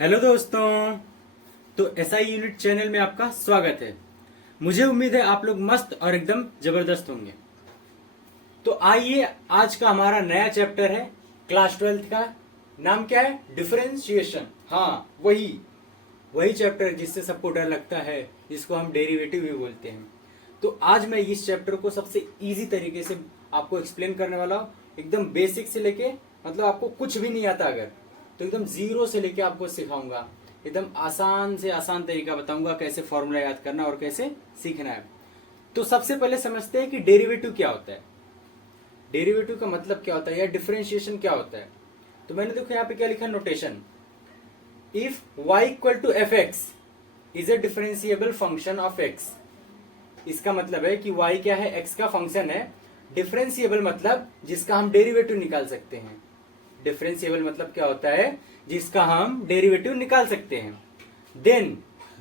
Hello दोस्तों। तो SI unit channel में आपका स्वागत है। मुझे उम्मीद है आप लोग मस्त और एकदम जबरदस्त होंगे। तो आइए, आज का हमारा नया चैप्टर है क्लास 12th का। नाम क्या है? डिफरेंशिएशन। हाँ, वही चैप्टर जिससे सबको डर लगता है, जिसको हम डेरिवेटिव भी बोलते हैं। तो आज मैं इस चैप्टर को सबसे इजी तरीके से आपको एक्सप्लेन करने वाला हूँ, एकदम बेसिक से लेके, मतलब आपको कुछ भी नहीं आता अगर, तो एकदम जीरो से लेके आपको सिखाऊंगा। एकदम आसान से आसान तरीका बताऊंगा कैसे फॉर्मूला याद करना और कैसे सीखना है। तो सबसे पहले समझते हैं कि डेरिवेटिव क्या होता है। डेरिवेटिव का मतलब क्या होता है या डिफरेंशिएशन क्या होता है। तो मैंने देखो यहाँ पे क्या लिखा, notation. If y equal to f x is a differentiable function of x। इसका मतलब है कि y क्या है, x का फंक्शन है। डिफरेंशिएबल मतलब जिसका हम डेरिवेटिव निकाल सकते हैं। डिफरेंशिएबल मतलब क्या होता है, जिसका हम डेरिवेटिव निकाल सकते हैं। Then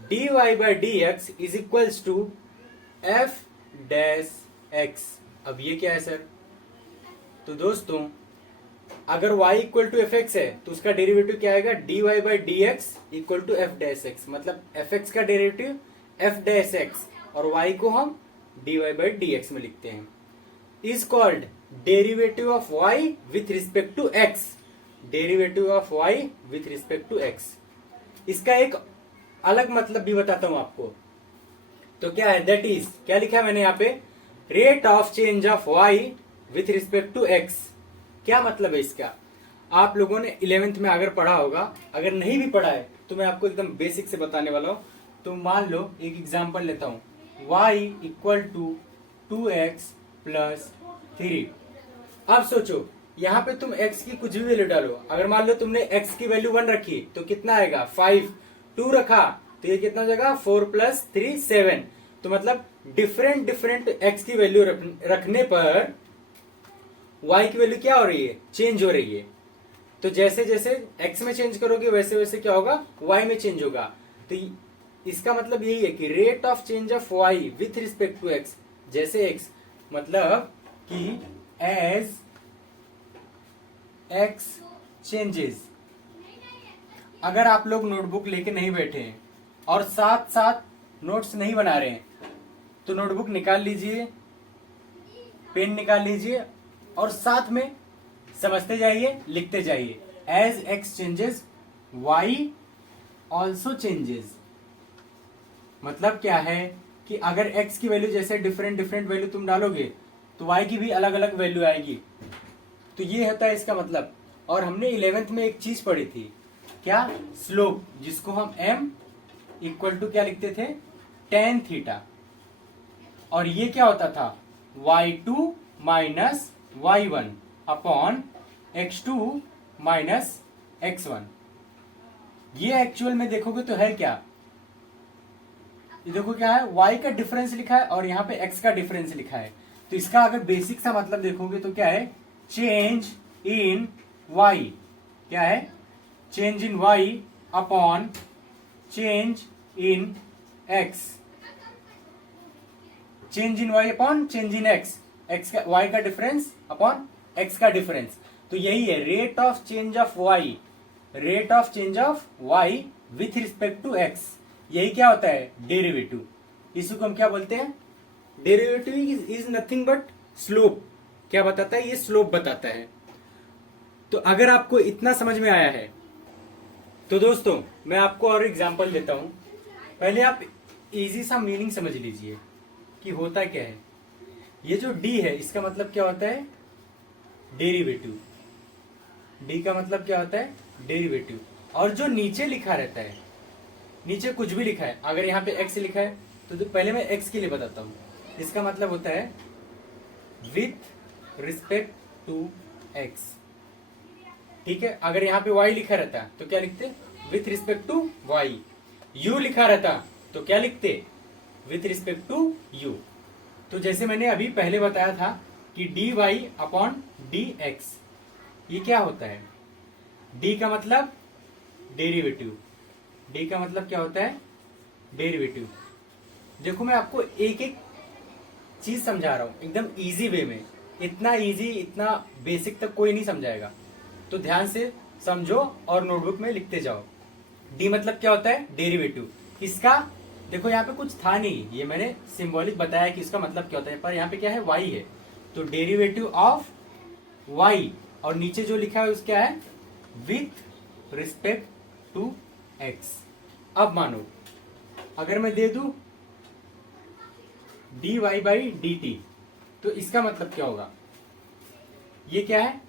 dy by d x is equals to f dash x. अब ये क्या है सर? तो दोस्तों, अगर y equal to f x है तो उसका डेरिवेटिव क्या आएगा? dy by d x equal to f dash x. मतलब एफ एक्स का डेरिवेटिव एफ डैश एक्स और y को हम dy बाई डी एक्स में लिखते हैं। Is called derivative of y with respect to x। Derivative of y with respect to x। इसका एक अलग मतलब भी बताता हूं आपको। तो क्या है? दैट इज, क्या लिखा है मैंने यहाँ पे, rate of change of y with respect to x। क्या मतलब है इसका? आप लोगों ने 11th में अगर पढ़ा होगा, अगर नहीं भी पढ़ा है तो मैं आपको एकदम बेसिक से बताने वाला हूं। तो मान लो एक एग्जांपल लेता हूं, y equal to 2x plus 3। अब सोचो, यहाँ पे तुम x की कुछ भी वैल्यू डालो। अगर मान लो तुमने x की वैल्यू 1 रखी तो कितना आएगा? 5। 2 रखा तो ये कितना हो जाएगा? 4 प्लस 3 7। तो मतलब डिफरेंट x की वैल्यू रखने पर y की वैल्यू क्या हो रही है? चेंज हो रही है। तो जैसे जैसे x में चेंज करोगे वैसे वैसे क्या होगा? y में चेंज होगा। तो इसका मतलब यही है कि rate of change of y with respect to x। जैसे x मतलब कि एज x चेंजेस। अगर आप लोग नोटबुक लेके नहीं बैठे हैं और साथ साथ नोट्स नहीं बना रहे हैं तो नोटबुक निकाल लीजिए, पेन निकाल लीजिए और साथ में समझते जाइए, लिखते जाइए। As x changes y also changes. मतलब क्या है कि अगर x की वैल्यू जैसे डिफरेंट वैल्यू तुम डालोगे तो y की भी अलग अलग वैल्यू आएगी। तो ये होता है इसका मतलब। और हमने 11th में एक चीज पढ़ी थी, क्या? स्लोप, जिसको हम m इक्वल टू क्या लिखते थे? tan theta. और ये क्या होता था? y2 minus y1 upon x2 minus x1। ये एक्चुअल में देखोगे तो है क्या? ये देखो क्या है, y का डिफरेंस लिखा है और यहाँ पे x का डिफरेंस लिखा है। तो इसका अगर बेसिक सा मतलब देखोगे तो क्या है? Change in y। क्या है? Change in y upon change in x। Change in y upon change in x। x का, y का डिफरेंस अपॉन x का डिफरेंस। तो यही है rate of change of y। Rate of change of y with respect to x। यही क्या होता है? डेरिवेटिव। इसको हम क्या बोलते हैं? Derivative is nothing but slope. क्या बताता है? ये स्लोप बताता है। तो अगर आपको इतना समझ में आया है तो दोस्तों मैं आपको और एग्जांपल देता हूं। पहले आप इजी सा मीनिंग समझ लीजिए कि होता क्या है। ये जो d है इसका मतलब क्या होता है? डेरिवेटिव। d का मतलब क्या होता है? डेरिवेटिव। और जो नीचे लिखा रहता है, नीचे कुछ भी लिखा है, अगर यहाँ पे x लिखा है तो पहले मैं x के लिए बताता हूँ। इसका मतलब होता है विथ रिस्पेक्ट टू x। ठीक है? अगर यहाँ पे y लिखा रहता तो क्या लिखते? With respect to y। u लिखा रहता तो क्या लिखते? With respect to u। तो जैसे मैंने अभी पहले बताया था कि dy अपॉन dx, ये क्या होता है? d का मतलब डेरिवेटिव। d का मतलब क्या होता है? डेरिवेटिव। देखो मैं आपको एक एक चीज समझा रहा हूं एकदम इजी वे में। इतना इजी, इतना बेसिक तक कोई नहीं समझाएगा। तो ध्यान से समझो और नोटबुक में लिखते जाओ। डी मतलब क्या होता है, डेरिवेटिव। इसका देखो यहाँ पे कुछ था नहीं, ये मैंने सिंबॉलिक बताया कि इसका मतलब क्या होता है, पर यहाँ पे क्या है, वाई है, तो डेरिवेटिव ऑफ वाई, और नीचे जो लिखा है उसका है विथ रिस्पेक्ट टू एक्स। अब मानो अगर मैं दे दू d y by d t, तो इसका मतलब क्या होगा, ये क्या है,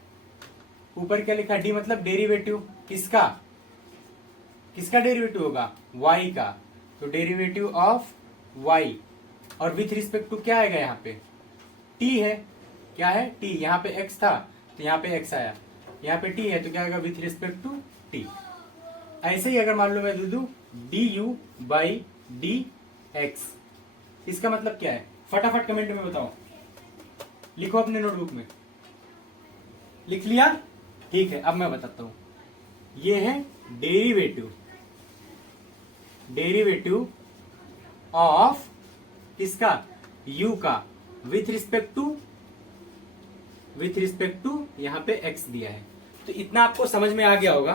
ऊपर क्या लिखा, डी मतलब डेरिवेटिव, किसका, किसका डेरिवेटिव होगा, वाई का, तो डेरिवेटिव ऑफ वाई, और विथ रिस्पेक्ट टू क्या आएगा यहाँ पे, टी है, क्या है, टी, यहाँ पे एक्स था तो यहाँ पे एक्स आया, यहाँ पे टी है तो क्या आएगा, विथ रिस्पेक्ट टू टी। ऐसे ही अगर मान लो मैं दे दू D u by d x, इसका मतलब क्या है, फटाफट कमेंट में बताओ, लिखो अपने नोटबुक में, लिख लिया, ठीक है। अब मैं बताता हूं, ये है डेरिवेटिव, डेरिवेटिव ऑफ किसका, u का, विथ रिस्पेक्ट टू यहां पे x दिया है। तो इतना आपको समझ में आ गया होगा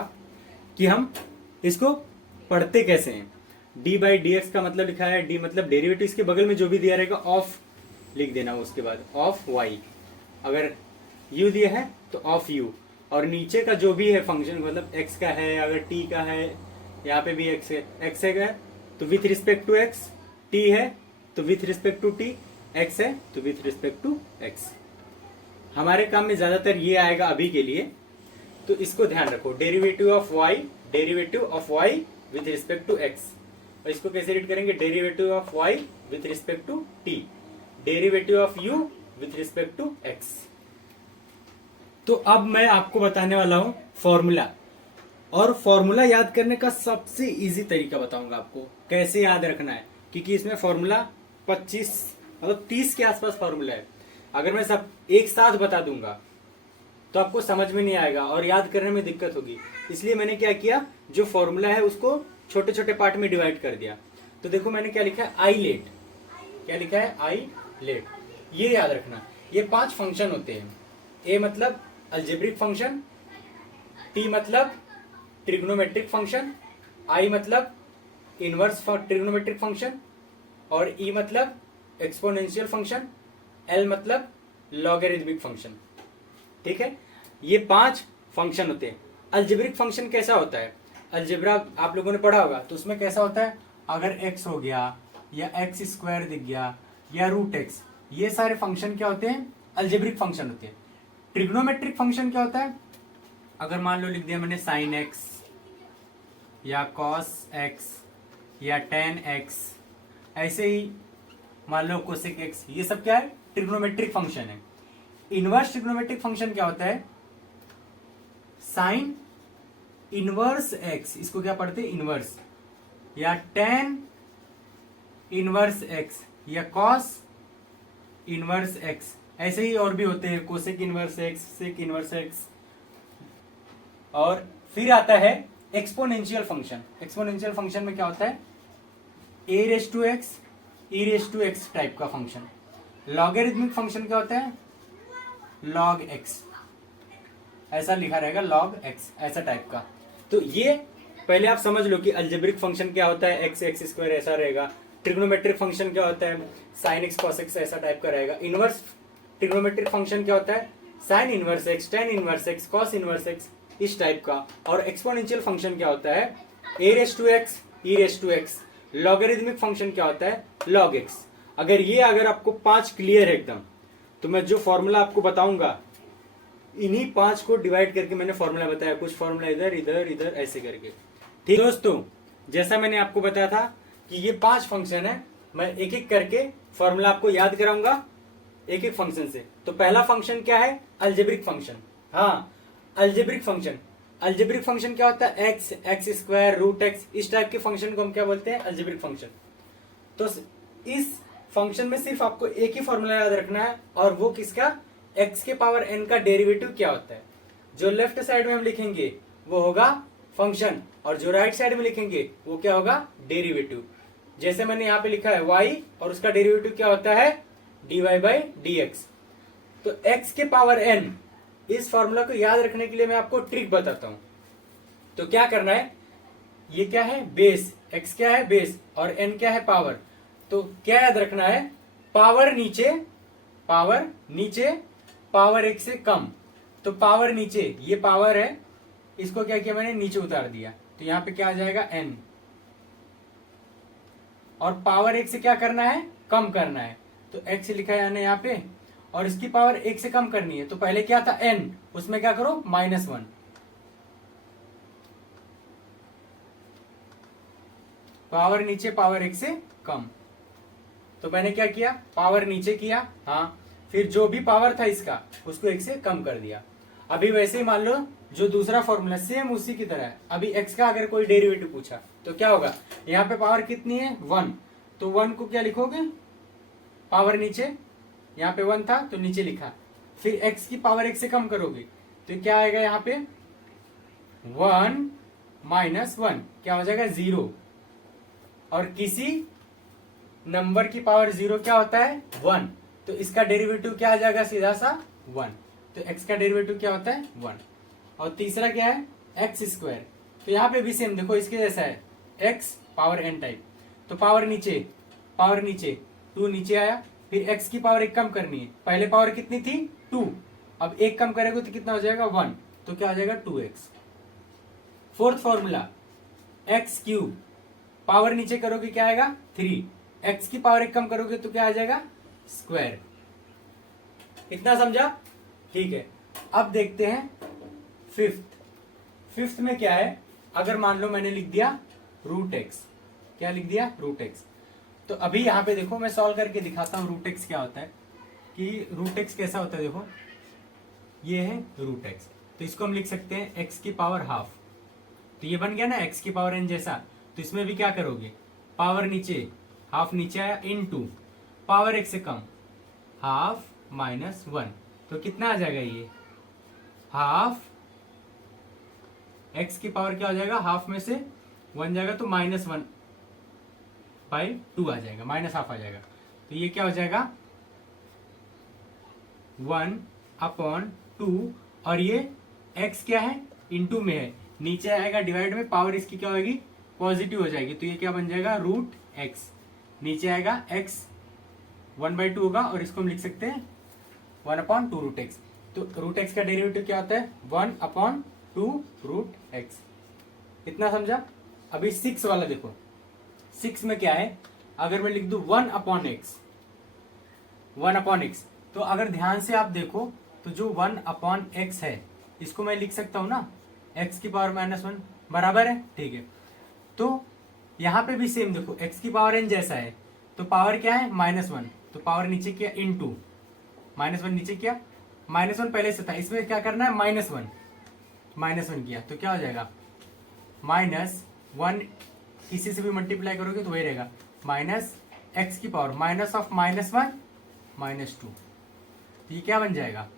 कि हम इसको पढ़ते कैसे हैं। d बाई डी एक्स का मतलब लिखा है, d मतलब डेरिवेटिव, इसके बगल में जो भी दिया रहेगा ऑफ लिख देना, उसके बाद ऑफ y, अगर u दिया है तो ऑफ u, और नीचे का जो भी है फंक्शन, मतलब x का है, अगर t का है, यहाँ पे भी x है, x है तो with respect to x, t है तो with respect to t, x है तो विथ रिस्पेक्ट टू x। हमारे काम में ज्यादातर ये आएगा अभी के लिए, तो इसको ध्यान रखो, derivative of y with respect to x, और इसको कैसे रीड करेंगे, derivative of y with respect to t, derivative of u with respect to x। तो अब मैं आपको बताने वाला हूं फॉर्मूला, और फॉर्मूला याद करने का सबसे इजी तरीका बताऊंगा आपको कैसे याद रखना है, क्योंकि इसमें फॉर्मूला 25 मतलब 30 के आसपास फॉर्मूला है। अगर मैं सब एक साथ बता दूंगा तो आपको समझ में नहीं आएगा और याद करने में दिक्कत होगी, इसलिए मैंने क्या किया, जो फॉर्मूला है उसको छोटे छोटे पार्ट में डिवाइड कर दिया। तो देखो मैंने क्या लिखा है, आई लेट, क्या लिखा है, आई लेट, ये याद रखना। ये 5 फंक्शन होते हैं, ए मतलब अलजेब्रिक फंक्शन, टी मतलब ट्रिग्नोमेट्रिक फंक्शन, आई मतलब इनवर्स ट्रिग्नोमेट्रिक फंक्शन, और ई मतलब एक्सपोनेंशियल फंक्शन, एल मतलब लॉगरिथमिक फंक्शन। ठीक है, ये 5 फंक्शन होते हैं। अलजेब्रिक फंक्शन कैसा होता है, अलजेब्रा आप लोगों ने पढ़ा होगा, तो उसमें कैसा होता है, अगर x हो गया या x स्क्वायर दिख गया या रूट x, ये सारे फंक्शन क्या होते हैं, अलजेब्रिक फंक्शन होते हैं। ट्रिग्नोमेट्रिक फंक्शन क्या होता है, अगर मान लो लिख दिया मैंने साइन x या कॉस x या टेन x, ऐसे ही मान लो कोसेक x, ये सब क्या है, ट्रिग्नोमेट्रिक फंक्शन है। इनवर्स ट्रिग्नोमेट्रिक फंक्शन क्या होता है, साइन इनवर्स x, इसको क्या पढ़ते हैं, इनवर्स, या टेन इनवर्स x या कॉस इनवर्स x, ऐसे ही और भी होते हैं, cosec inverse x, sec inverse x। और फिर आता है एक्सपोनेंशियल फंक्शन। एक्सपोनेंशियल फंक्शन में क्या होता है, a raise to x, e raise to x type का फंक्शन। लॉगरिथमिक फंक्शन क्या होता है, लॉग एक्स, ऐसा लिखा रहेगा लॉग एक्स, ऐसा टाइप का। तो ये पहले आप समझ लो कि अलजेब्रिक फंक्शन क्या होता है, एक्स एक्स स्क्वायर ऐसा रहेगा। ट्रिग्नोमेट्रिक फंक्शन क्या होता है, साइन एक्स कॉस एक्स ऐसा टाइप का रहेगा। इनवर्स ट्रिग्नोमेट्रिक फंक्शन क्या होता है, sine inverse x, tan inverse x, cos inverse x, इस टाइप का। और एक्सपोनेंशियल फंक्शन क्या होता है, a raise to x, e raise to x. Logarithmic function क्या होता है, लॉग एक्स। अगर आपको 5 क्लियर है एकदम, तो मैं जो फॉर्मूला आपको बताऊंगा, इन्हीं 5 को डिवाइड करके मैंने फॉर्मूला बताया, कुछ फॉर्मूला इधर इधर इधर ऐसे करके। ठीक दोस्तों, जैसा मैंने आपको बताया था कि ये 5 फंक्शन है, मैं एक एक करके फॉर्मूला आपको याद कराऊंगा एक एक फंक्शन से। तो पहला फंक्शन क्या है, अलजेब्रिक फंक्शन। हाँ, अलजेब्रिक फंक्शन। अलजेब्रिक फंक्शन क्या होता है, x, x square, root x, इस टाइप के फंक्शन को हम क्या बोलते हैं, अलजेब्रिक फंक्शन। तो इस फंक्शन में सिर्फ आपको एक ही फॉर्मूला याद रखना है, और वो किसका, x के पावर n का डेरिवेटिव क्या होता है। जो लेफ्ट साइड में हम लिखेंगे वो होगा फंक्शन, और जो राइट साइड में लिखेंगे वो क्या होगा, डेरिवेटिव। जैसे मैंने यहाँ पे लिखा है y, और उसका डेरिवेटिव क्या होता है, dy बाई डी एक्स। तो x के पावर n, इस फॉर्मूला को याद रखने के लिए मैं आपको ट्रिक बताता हूं। तो क्या करना है, ये क्या है बेस, x क्या है बेस और n क्या है पावर। तो क्या याद रखना है, पावर नीचे पावर 1 से कम। तो पावर नीचे ये पावर है, इसको क्या किया मैंने नीचे उतार दिया, तो यहां पे क्या आ जाएगा n। और पावर 1 से क्या करना है, कम करना है, तो x लिखा है मैंने यहाँ पे, और इसकी पावर 1 से कम करनी है। तो पहले क्या था n, उसमें क्या करो -1, पावर नीचे पावर 1 से कम। तो मैंने क्या किया, पावर नीचे किया, हाँ, फिर जो भी पावर था इसका उसको 1 से कम कर दिया। अभी वैसे ही मान लो जो दूसरा फॉर्मूला सेम उसी की तरह है। अभी x का अगर कोई डेरिवेटिव पूछा तो क्या होगा, यहाँ पे पावर कितनी है 1, तो 1 को क्या लिखोगे, पावर नीचे, यहाँ पे 1 था तो नीचे लिखा, फिर x की पावर 1 से कम करोगे तो क्या आएगा यहाँ पे 1 -1 क्या हो जाएगा 0, और किसी नंबर की पावर 0 क्या होता है 1, तो इसका डेरिवेटिव क्या आ जाएगा सीधा सा 1। तो x का डेरिवेटिव क्या होता है 1। और तीसरा क्या है एक्स स्क्वायर, तो यहाँ पे भी सेम देखो इसके जैसा है, x पावर n टाइप, तो पावर नीचे 2 नीचे आया, फिर x की पावर 1 कम करनी है, पहले पावर कितनी थी 2, अब 1 कम करेंगे तो कितना हो जाएगा 1, तो क्या हो जाएगा 2x। Fourth formula x cube, power नीचे करोगे क्या आएगा 3, x की पावर 1 कम करोगे तो क्या आ जाएगा स्क्वायर। इतना समझा, ठीक है। अब देखते हैं फिफ्थ में क्या है, अगर मान लो मैंने लिख दिया √x, क्या लिख दिया √x, तो अभी यहां पे देखो मैं सॉल्व करके दिखाता हूं √x क्या होता है, कि √x कैसा होता है। देखो ये है √x, तो इसको हम लिख सकते हैं x की पावर हाफ, तो ये बन गया ना x की पावर n जैसा। तो इसमें भी क्या करोगे, पावर नीचे हाफ नीचे आया, इनटू पावर 1 से कम हाफ -1, तो कितना आ जाएगा ये हाफ, x की पावर क्या हो जाएगा, हाफ में से 1 जाएगा तो -1/2 आ जाएगा, -हाफ आ जाएगा। तो ये क्या हो जाएगा 1/2, और ये x क्या है इनटू में है, नीचे आएगा डिवाइड में, पावर इसकी क्या होगी पॉजिटिव हो जाएगी, तो ये क्या बन जाएगा √x, नीचे आएगा x 1/2 होगा, और इसको हम लिख सकते हैं 1/2 √x। तो √x का डेरिवेटिव क्या होता है 1/2 √x। इतना समझा। अभी 6 वाला देखो, 6 में क्या है, अगर मैं लिख दूं 1/x, तो अगर ध्यान से आप देखो तो जो 1/x है इसको मैं लिख सकता हूं ना x की पावर -1 बराबर है, ठीक है। तो यहां पे भी सेम देखो x की पावर n जैसा है, तो पावर क्या है -1, तो पावर नीचे किया इनटू -1 नीचे किया, -1 पहले से था, इसमें क्या करना है -1 किया, तो क्या हो जाएगा -1, किसी से भी मल्टीप्लाई करोगे तो वही रहेगा, -x की पावर -1 -2, ये क्या बन जाएगा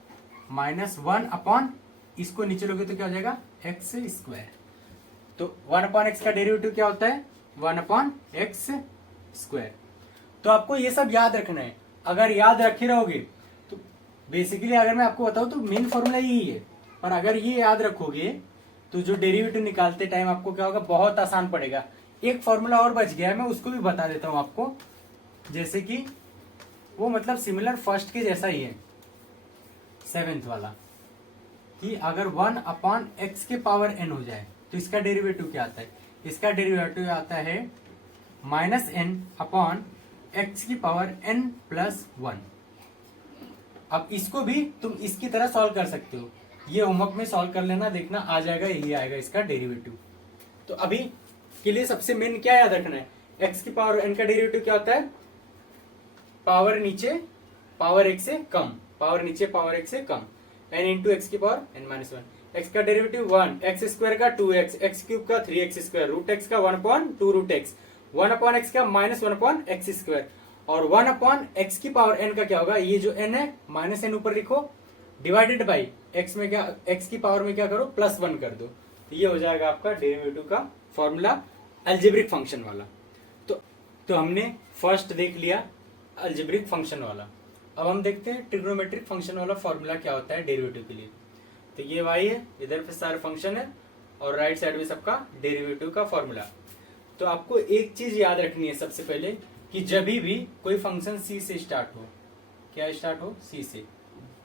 -1 इसको नीचे लोगे तो क्या हो जाएगा x²। तो 1/x का डेरिवेटिव क्या होता है 1/x²। तो आपको ये सब याद रखना है, अगर याद रखे रहोगे तो बेसिकली अगर मैं आपको बताऊं तो मेन फॉर्मूला यही है, पर अगर ये याद रखोगे तो जो डेरिवेटिव निकालते टाइम आपको क्या होगा बहुत आसान पड़ेगा। एक फॉर्मूला और बच गया है, मैं उसको भी बता देता हूं आपको, जैसे कि वो मतलब सिमिलर फर्स्ट के जैसा ही है, 7th वाला, कि अगर 1/x के पावर n हो जाए तो इसका डेरिवेटिव क्या आता है, इसका डेरिवेटिव आता है -n/x की पावर n+1। अब इसको भी तुम इसकी तरह सॉल्व कर सकते हो, ये होमवर्क में सॉल्व कर लेना, देखना आ जाएगा, यही आएगा इसका डेरिवेटिव। तो अभी के लिए सबसे मेन क्या याद रखना है, x की पावर n का डेरिवेटिव क्या होता है, पावर नीचे पावर 1 से कम, पावर नीचे पावर 1 से कम, n इंटू एक्स की पावर n-1, x का डेरिवेटिव 1, x² का 2x, x³ का 3x², √x का 1/2 √x, 1/x का -1/x², और 1/x की पावर n का क्या होगा, ये जो n है -n ऊपर लिखो, डिवाइडेड बाई x में क्या, x की पावर में क्या करो +1 कर दो, तो ये हो जाएगा आपका डेरिवेटिव का फॉर्मूला अलजेब्रिक फंक्शन वाला। तो हमने फर्स्ट देख लिया अलजेब्रिक फंक्शन वाला, अब हम देखते हैं ट्रिग्नोमेट्रिक फंक्शन वाला फॉर्मूला क्या होता है डेरिवेटिव के लिए। तो ये y है, इधर पे सारे फंक्शन है, और राइट साइड में सबका डेरिवेटिव का फॉर्मूला। तो आपको एक चीज याद रखनी है सबसे पहले कि जब भी कोई फंक्शन सी से स्टार्ट हो, क्या स्टार्ट हो, सी से,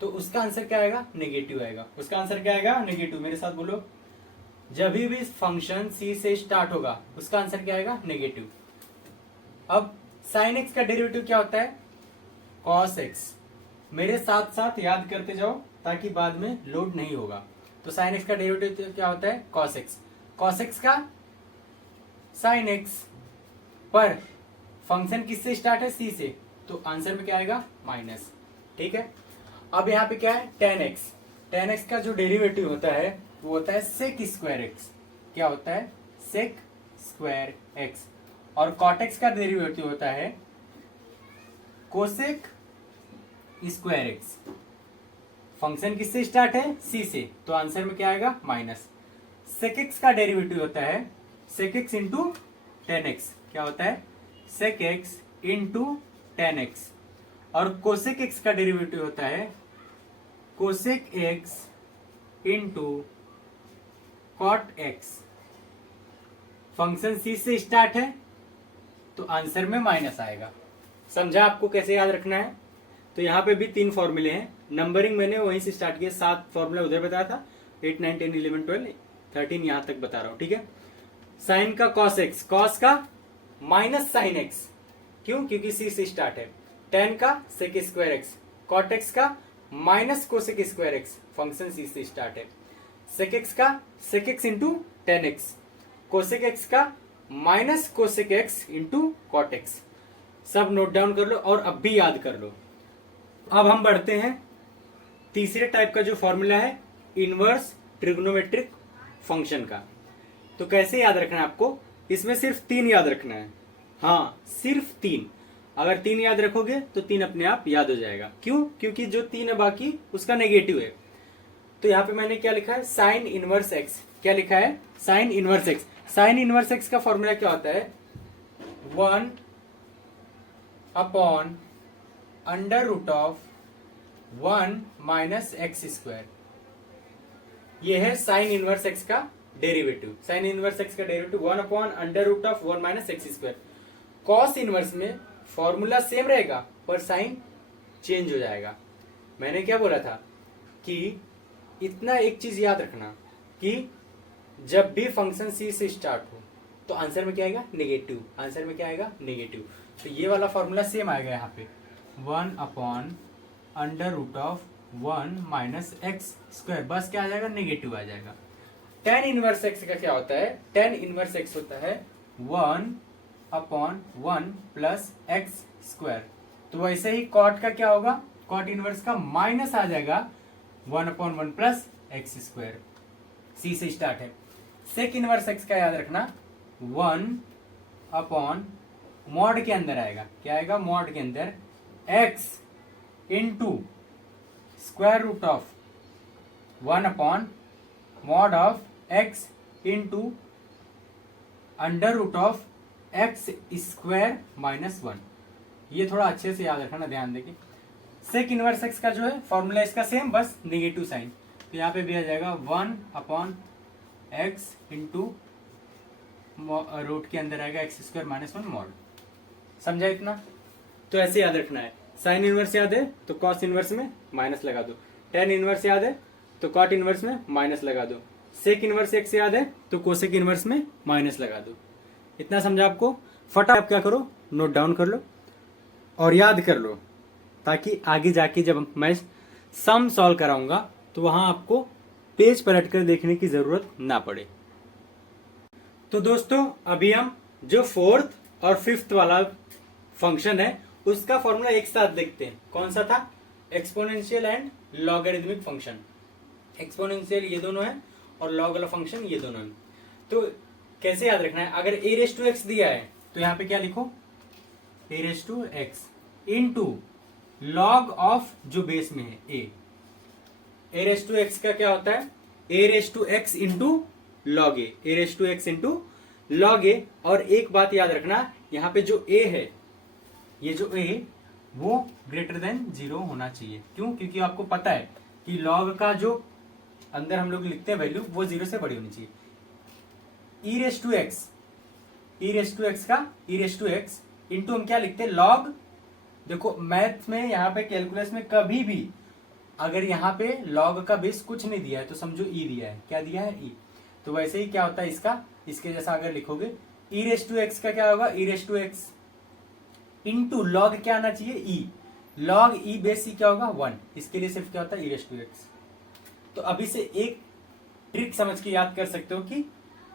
तो उसका आंसर क्या आएगा, नेगेटिव आएगा। उसका आंसर क्या आएगा, नेगेटिव। मेरे साथ बोलो, जब भी फंक्शन सी से स्टार्ट होगा उसका आंसर क्या आएगा, नेगेटिव। अब साइन एक्स का डेरिवेटिव क्या होता है, कॉस एक्स। मेरे साथ साथ याद करते जाओ ताकि बाद में लोड नहीं होगा। तो साइन एक्स का डेरिवेटिव क्या होता है, कॉस एक्स। कॉस एक्स का साइन एक्स, पर फंक्शन किससे स्टार्ट है, सी से, तो आंसर में क्या आएगा, माइनस। ठीक है। अब यहाँ पे क्या है, टेन एक्स। टेन एक्स का जो डेरिवेटिव होता है वो होता है सेक स्क्वायर एक्स। क्या होता है, सेक स्क्वायर एक्स। और कॉट एक्स का डेरिवेटिव होता है कोसेक स्क्वायर एक्स। फंक्शन किससे स्टार्ट है, सी से, तो आंसर में क्या आएगा, माइनस। सेक एक्स का डेरिवेटिव होता है sec x into tan x. क्या होता है, sec x into tan x. और कोसेक एक्स का डेरिवेटिव होता है cosec x into cot x. Function c से स्टार्ट है तो आंसर में माइनस आएगा। समझा आपको कैसे याद रखना है। तो यहाँ पे भी 3 फॉर्मूले हैं। नंबरिंग मैंने वहीं से स्टार्ट किया, 7 फॉर्मूला उधर बताया था, 8, 9, 10, 11, 12, 13 यहाँ तक बता रहा हूँ। ठीक है। साइन का कॉस एक्स, कॉस का माइनस साइन एक्स, क्यों, क्योंकि सी से स्टार्ट है। टेन का sec square x, cot x का minus cosec square x, function c से स्टार्ट है। सेक एक्स का sec x into tan x, cosec x का minus cosec x into cot x. सब नोट डाउन कर लो और अब भी याद कर लो। अब हम बढ़ते हैं तीसरे टाइप का जो फॉर्मूला है, इनवर्स ट्रिग्नोमेट्रिक फंक्शन का। तो कैसे याद रखना है आपको, इसमें सिर्फ 3 याद रखना है। हाँ, सिर्फ 3। अगर 3 याद रखोगे तो 3 अपने आप याद हो जाएगा। क्यों, क्योंकि जो 3 है बाकी उसका नेगेटिव है। तो यहाँ पे मैंने क्या लिखा है, साइन इनवर्स एक्स। क्या लिखा है, sine inverse x. Sine inverse x का फॉर्मूला क्या होता है, 1 upon under root of 1 minus x square. यह है साइन इनवर्स एक्स का डेरिवेटिव। साइन इनवर्स एक्स का derivative 1 upon under root of 1 minus x square. Cos inverse में formula same रहेगा पर साइन चेंज हो जाएगा। मैंने क्या बोला था कि इतना एक चीज याद रखना कि जब भी फंक्शन सी से स्टार्ट हो तो आंसर में क्या आएगा, नेगेटिव। आंसर में क्या आएगा, नेगेटिव। तो ये वाला फॉर्मूला सेम आएगा यहाँ पे, 1 upon under root of 1 minus x square. बस क्या आ जाएगा, नेगेटिव आ जाएगा। टेन इनवर्स एक्स का क्या होता है, टेन इनवर्स एक्स होता है 1 अपॉन 1 प्लस एक्स स्क्वायर। तो वैसे ही कॉट का क्या होगा, कॉट इनवर्स का माइनस आ जाएगा 1 अपॉन 1 प्लस एक्स स्क्वायर। सी से स्टार्ट है। सेक इनवर्स एक्स का याद रखना, 1 अपॉन मॉड के अंदर आएगा, क्या आएगा, मॉड के अंदर x into square root of 1 upon mod of x into under root of x square minus 1। ये थोड़ा अच्छे से याद रखना, ध्यान देके। सेक इनवर्स एक्स का जो है फॉर्मूला इसका सेम, बस नेगेटिव साइन। तो यहाँ पे भी आ जाएगा 1 अपॉन एक्स इंटू रूट के अंदर आएगा एक्स स्क्वायर माइनस 1 मॉड। समझा इतना। तो ऐसे याद रखना है। साइन इनवर्स याद है तो कॉस इनवर्स में माइनस लगा दो। टेन इनवर्स याद है तो कॉट इनवर्स में माइनस लगा दो। सेक इनवर्स एक्स याद है तो कोसेक इनवर्स में माइनस लगा दो। इतना समझा आपको। फटाफट आप क्या करो, नोट डाउन कर लो और याद कर लो, ताकि आगे जाके जब मैं सम सॉल्व कराऊंगा तो वहां आपको पेज पलट कर देखने की जरूरत ना पड़े। तो दोस्तों अभी हम जो 4th और 5th वाला फंक्शन है उसका फॉर्मूला एक साथ देखते हैं। कौन सा था, exponential and logarithmic function. Exponential ये दोनों है और लॉग वाला फंक्शन ये दोनों है। तो कैसे याद रखना है, अगर a रेस टू एक्स दिया है तो यहाँ पे क्या लिखो, a raise to x into log of जो बेस में है a रेस टू एक्स का क्या होता है, a raise to x into log a raise to x into log a। और एक बात याद रखना, यहाँ पे जो a है, ये जो a वो ग्रेटर देन 0 होना चाहिए। क्यों, क्योंकि आपको पता है कि लॉग का जो अंदर हम लोग लिखते हैं वैल्यू वो 0 से बड़ी होनी चाहिए। E raise to x, e raise to x का e raise to x into हम क्या लिखते हैं लॉग। देखो मैथ में यहाँ पे कैलकुलस में कभी भी अगर यहाँ पे लॉग का बेस कुछ नहीं दिया है तो समझो ई दिया है, क्या दिया है ई। तो वैसे ही क्या होता है इसका, इसके जैसा अगर लिखोगे ई रेस टू एक्स का क्या होगा, e raise to x into log क्या आना चाहिए ई, लॉग ई बेस ई क्या होगा 1, इसके लिए सिर्फ क्या होता है ई रेस टू एक्स। तो अभी से एक ट्रिक समझ के याद कर सकते हो कि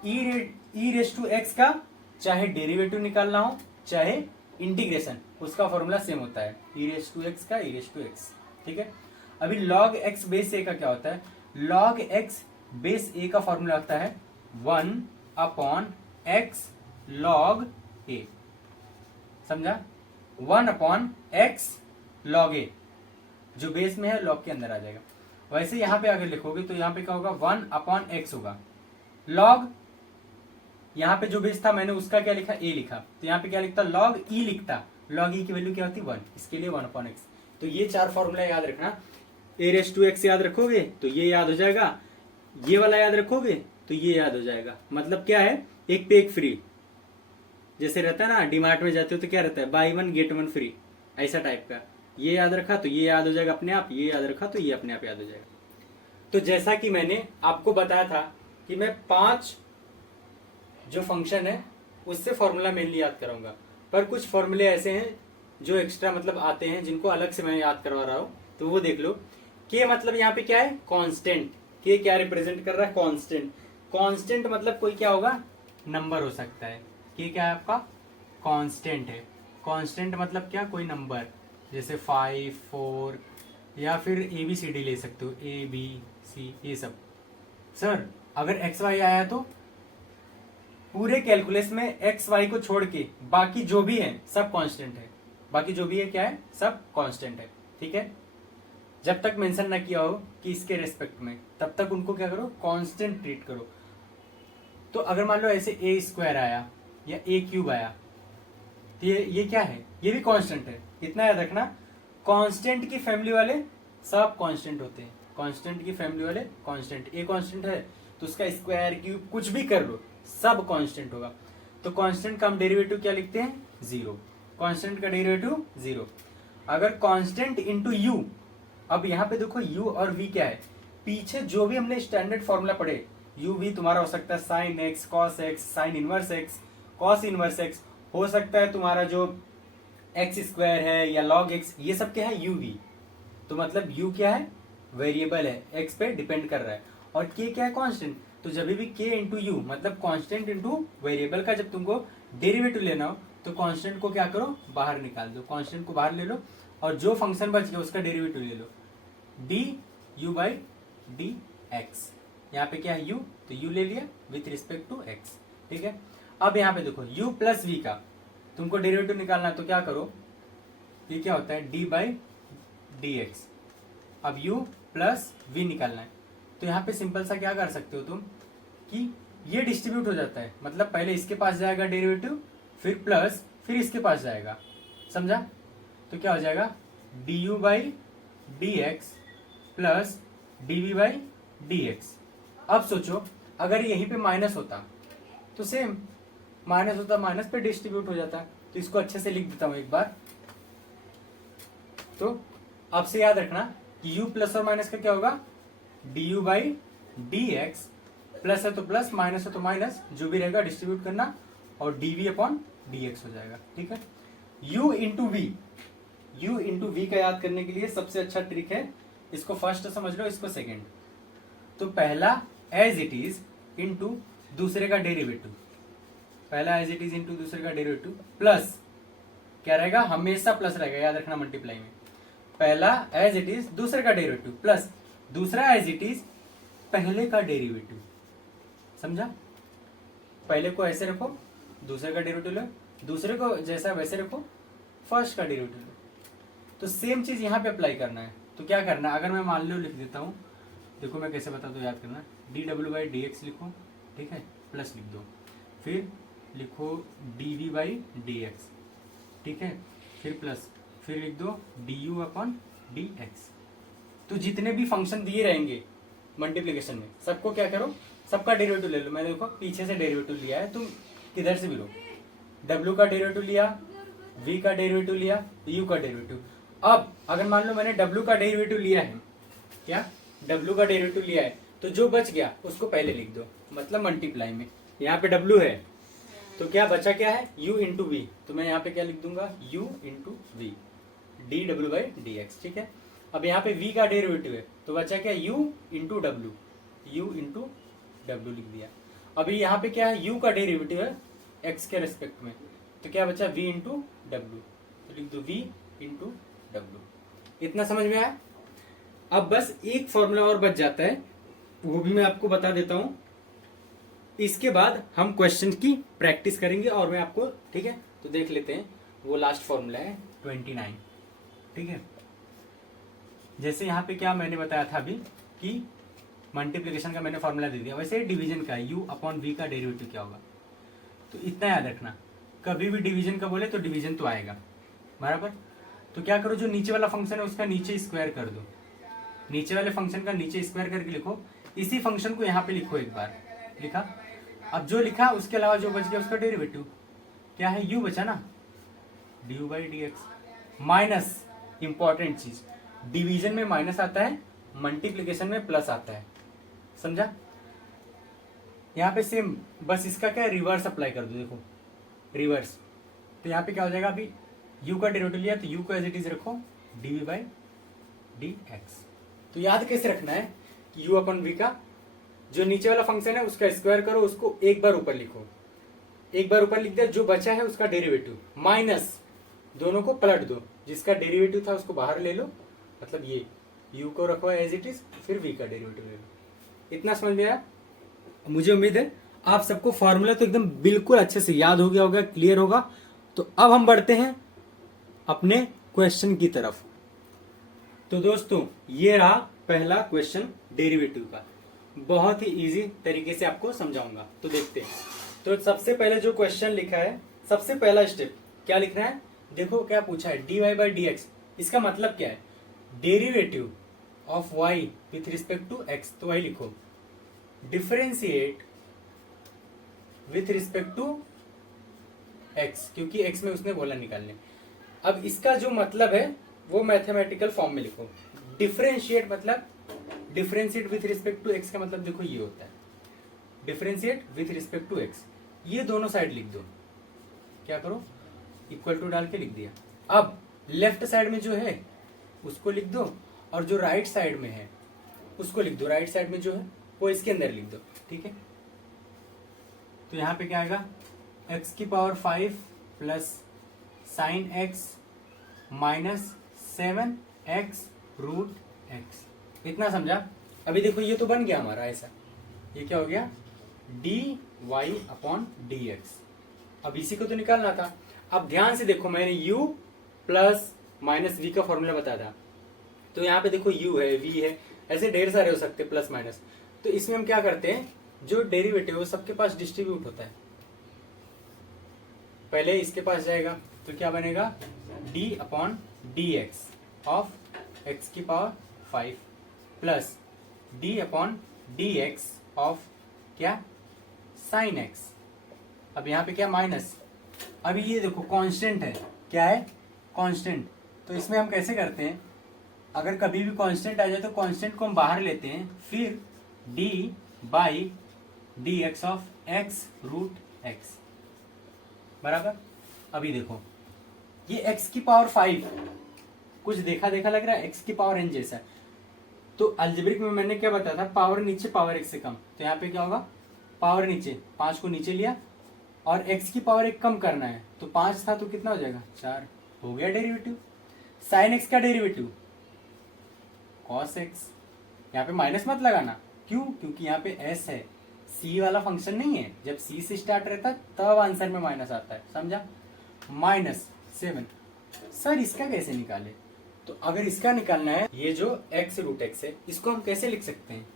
ई रेस टू एक्स का चाहे डेरिवेटिव निकालना हो चाहे इंटीग्रेशन, उसका फॉर्मूला सेम होता है, ई रेस टू एक्स का ई रेस टू एक्स। ठीक है, अभी log x बेस ए का क्या होता है, log x बेस ए का फॉर्मूला होता है 1 अपॉन x log a, समझा, 1 अपॉन x log a, जो बेस में है log के अंदर आ जाएगा। वैसे यहां पे अगर लिखोगे तो यहां पे क्या होगा 1 अपॉन x होगा, log यहां पे जो बेस था मैंने उसका क्या लिखा a लिखा, तो यहां पे क्या लिखता log e लिखता, log e की वैल्यू क्या होती 1, इसके लिए 1 अपॉन x। तो ये चार फॉर्मूला याद रखना, ए रेस टू एक्स याद रखोगे तो ये याद हो जाएगा, ये वाला याद रखोगे तो ये याद हो जाएगा। मतलब क्या है, एक पे एक फ्री, जैसे रहता है ना डीमार्ट में जाते हो तो क्या रहता है बाई 1 गेट 1 फ्री, ऐसा टाइप का। ये याद रखा तो ये याद हो जाएगा अपने आप, ये याद रखा तो ये अपने आप याद हो जाएगा। तो जैसा कि मैंने आपको बताया था कि मैं 5 जो फंक्शन है उससे फॉर्मूला मेनली याद कराऊंगा, पर कुछ फॉर्मूले ऐसे हैं जो एक्स्ट्रा मतलब आते हैं जिनको अलग से मैं याद करवा रहा हूं, तो वो देख लो। के मतलब यहाँ पे क्या है कांस्टेंट, के क्या रिप्रेजेंट कर रहा है कांस्टेंट, कांस्टेंट मतलब कोई क्या होगा नंबर हो सकता है, के क्या है आपका कांस्टेंट है, कांस्टेंट मतलब क्या कोई नंबर, जैसे 5 4 या फिर ABCD ले सकते हो ABC ये सब। सर अगर XY आया तो पूरे कैलकुलस में XY को छोड़ के बाकी जो भी है सब कांस्टेंट है, बाकी जो भी है क्या है सब कांस्टेंट है। ठीक है, जब तक मेंशन ना किया हो कि इसके रेस्पेक्ट में, तब तक उनको क्या करो कांस्टेंट ट्रीट करो। तो अगर मान लो ऐसे ए स्क्वायर आया या ए क्यूब आया तो ये क्या है, ये भी कांस्टेंट है, इतना याद रखना। कांस्टेंट की फैमिली वाले सब कांस्टेंट होते हैं, कांस्टेंट की फैमिली वाले कांस्टेंट, ए कांस्टेंट है तो उसका स्क्वायर क्यूब कुछ भी कर लो सब कांस्टेंट होगा। तो कांस्टेंट का हम डेरिवेटिव क्या लिखते हैं 0, कांस्टेंट का डेरिवेटिव 0। अगर कांस्टेंट इंटू यू, अब यहाँ पे देखो u और v क्या है, पीछे जो भी हमने स्टैंडर्ड फॉर्मूला पढ़े, u v तुम्हारा हो सकता है sine x cos x sine inverse x cos inverse x, हो सकता है तुम्हारा जो x स्क्वायर है या log x, ये सब क्या है u v। तो मतलब u क्या है वेरिएबल है, x पे डिपेंड कर रहा है, और k क्या है कांस्टेंट। तो जब भी k इंटू यू मतलब कांस्टेंट इंटू वेरिएबल का जब तुमको डेरिवेटिव लेना हो तो कांस्टेंट को क्या करो बाहर निकाल दो, कांस्टेंट को बाहर ले लो और जो फंक्शन बच गया उसका डेरिवेटिव ले लो, d u by d x. यहाँ पे क्या है u, तो u ले लिया विथ रिस्पेक्ट टू x। ठीक है, अब यहाँ पे देखो u प्लस v का तुमको डेरिवेटिव निकालना है तो क्या करो, ये क्या होता है d बाई डी एक्स। अब u प्लस v निकालना है तो यहाँ पे सिंपल सा क्या कर सकते हो तुम कि ये डिस्ट्रीब्यूट हो जाता है, मतलब पहले इसके पास जाएगा डेरिवेटिव फिर प्लस फिर इसके पास जाएगा, समझा। तो क्या हो जाएगा d u by d x plus d v by d x. अब सोचो अगर यहीं पे माइनस होता तो सेम माइनस होता, माइनस पे डिस्ट्रीब्यूट हो जाता। तो इसको अच्छे से लिख देता हूं एक बार। तो अब से याद रखना कि u प्लस और माइनस का क्या होगा D u by d x, plus है तो प्लस माइनस है तो माइनस, जो भी रहेगा डिस्ट्रीब्यूट करना और d v upon d x हो जाएगा। ठीक है, u into v, u into v का याद करने के लिए सबसे अच्छा ट्रिक है, इसको फर्स्ट समझ लो इसको सेकेंड। तो पहला एज इट इज इंटू दूसरे का डेरिवेटिव, पहला एज इट इज इंटू दूसरे का डेरिवेटिव प्लस क्या रहेगा हमेशा प्लस रहेगा, याद रखना मल्टीप्लाई में। पहला एज इट इज दूसरे का डेरिवेटिव प्लस दूसरा एज इट इज पहले का डेरिवेटिव, समझा। पहले को ऐसे रखो दूसरे का डेरिवेटिव लो, दूसरे को जैसा वैसे रखो फर्स्ट का डेरिवेटिव लो। तो सेम चीज यहाँ पे अप्लाई करना है। तो क्या करना है, अगर मैं मान लो लिख देता हूँ, देखो मैं कैसे बता दो याद करना, डी डब्ल्यू बाई डी एक्स लिखो, ठीक है, प्लस लिख दो, फिर लिखो d v by d x, ठीक है, फिर प्लस, फिर लिख दो d u upon d x. तो जितने भी फंक्शन दिए रहेंगे मल्टीप्लिकेशन में सबको क्या करो सबका डेरिवेटिव ले लो। मैंने देखो पीछे से डेरिवेटिव लिया है, तुम किधर से भी लो। डब्ल्यू का डेरिवेटिव लिया, वी का डेरिवेटिव लिया, यू का डेरिवेटिव। अब अगर मान लो मैंने डब्ल्यू का डेरिवेटिव लिया है, क्या डब्ल्यू का डेरिवेटिव लिया है, तो जो बच गया उसको पहले लिख दो, मतलब मल्टीप्लाई में। यहाँ पे डब्ल्यू है तो क्या बचा, क्या है u इंटू वी, तो मैं यहाँ पे क्या लिख दूंगा u इंटू वी, डी डब्ल्यू बाई डी एक्स। ठीक है, अब यहाँ पे v का डेरिवेटिव है तो बचा क्या u into W, u into W लिख दिया। अभी यहाँ पे क्या है u का डेरिवेटिव है x के रेस्पेक्ट में, तो क्या बचा v इंटू डब्ल्यू, तो लिख दो v इंटू डब्ल्यू। इतना समझ में आया। अब बस एक फॉर्मूला और बच जाता है, वो भी मैं आपको बता देता हूं। इसके बाद हम क्वेश्चन की प्रैक्टिस करेंगे और मैं आपको, ठीक है, तो देख लेते हैं। वो लास्ट फॉर्मूला है 29। ठीक है, जैसे यहाँ पे क्या मैंने बताया था अभी कि मल्टीप्लिकेशन का मैंने फॉर्मूला दे दिया, वैसे डिवीजन का u अपॉन v का डेरिवेटिव क्या होगा। तो इतना याद रखना, कभी भी डिवीजन का बोले तो डिवीजन तो आएगा बराबर। तो क्या करो, जो नीचे वाला फंक्शन है उसका नीचे स्क्वायर कर दो, नीचे वाले फंक्शन का नीचे स्क्वायर करके लिखो। इसी फंक्शन को यहाँ पे लिखो, एक बार लिखा। अब जो लिखा उसके अलावा जो बच गया उसका डेरिवेटिव क्या है, u बचा ना, D by d x. Minus, important चीज, डिवीजन में माइनस आता है, मल्टीप्लीकेशन में प्लस आता है, समझा। यहाँ पे सेम, बस इसका क्या है, रिवर्स अप्लाई कर दो। देखो रिवर्स, तो यहाँ पे क्या हो जाएगा, अभी u का डेरिवेटिव लिया तो u को एज इट इज रखो, डी बाई डी एक्स। तो याद कैसे रखना है कि u अपन v का जो नीचे वाला फंक्शन है उसका स्क्वायर करो, उसको एक बार ऊपर लिखो, एक बार ऊपर लिख दिया, जो बचा है उसका डेरिवेटिव माइनस, दोनों को पलट दो, जिसका डेरिवेटिव था उसको बाहर ले लो, मतलब ये u को रखो एज इट इज, फिर v का डेरिवेटिव ले लो। इतना समझ में आया। मुझे उम्मीद है आप सबको फॉर्मूला तो एकदम बिल्कुल अच्छे से याद हो गया होगा, क्लियर होगा। तो अब हम बढ़ते हैं अपने क्वेश्चन की तरफ। तो दोस्तों ये रहा पहला क्वेश्चन डेरिवेटिव का, बहुत ही इजी तरीके से आपको समझाऊंगा, तो देखते हैं। तो सबसे पहले जो क्वेश्चन लिखा है, सबसे पहला स्टेप क्या लिखना है, देखो क्या पूछा है, dy बाई डी एक्स। इसका मतलब क्या है, derivative of y with respect to x, तो वही लिखो, differentiate with respect to x, क्योंकि x में उसने बोला निकालने। अब इसका जो मतलब है वो मैथमेटिकल फॉर्म में लिखो। डिफरेंशिएट मतलब, differentiate with respect to x का मतलब देखो ये होता है, differentiate with respect to x, ये दोनों साइड लिख दो। क्या करो, इक्वल टू डाल के लिख दिया। अब लेफ्ट साइड में जो है उसको लिख दो, और जो राइट साइड में है उसको लिख दो, राइट साइड में जो है वो इसके अंदर लिख दो। ठीक है, तो यहां पे क्या आएगा, x की power 5 plus sine x minus 7x root x। इतना समझा। अभी देखो ये तो बन गया हमारा ऐसा, ये क्या हो गया, d y upon d x. अब इसी को तो निकालना था। अब ध्यान से देखो, मैंने u प्लस माइनस वी का फॉर्मूला बताया था, तो यहाँ पे देखो u है, v है, ऐसे ढेर सारे हो सकते हैं प्लस माइनस। तो इसमें हम क्या करते हैं, जो डेरिवेटिव है सबके पास डिस्ट्रीब्यूट होता है, पहले इसके पास जाएगा तो क्या बनेगा, d upon d x of x की power 5 plus d upon d x of क्या, साइन x। अब यहाँ पे क्या, माइनस। अभी ये देखो कांस्टेंट है, क्या है, कांस्टेंट। तो इसमें हम कैसे करते हैं, अगर कभी भी कांस्टेंट आ जाए तो कांस्टेंट को हम बाहर लेते हैं, फिर d by d x of x root x बराबर। अभी देखो ये x की पावर 5 कुछ देखा देखा लग रहा है, x की पावर n जैसा। तो अलजेब्रिक में मैंने क्या बताया था, पावर नीचे पावर x से कम, तो यहाँ पे क्या होगा, पावर नीचे, 5 को नीचे लिया और x की पावर 1 कम करना है, तो 5 था तो कितना हो जाएगा, 4 हो गया डेरिवेटिव। साइन x का डेरिवेटिव cos x, यहाँ पे माइनस मत लगाना, क्यों, क्योंकि यहाँ पे s है, c वाला फंक्शन नहीं है, जब c से स्टार्ट रहता है तब आंसर में माइनस आता है, समझा। माइनस 7, सर इसका कैसे निकाले, तो अगर इसका निकालना है, ये जो x रूट x है इसको हम कैसे लिख सकते हैं,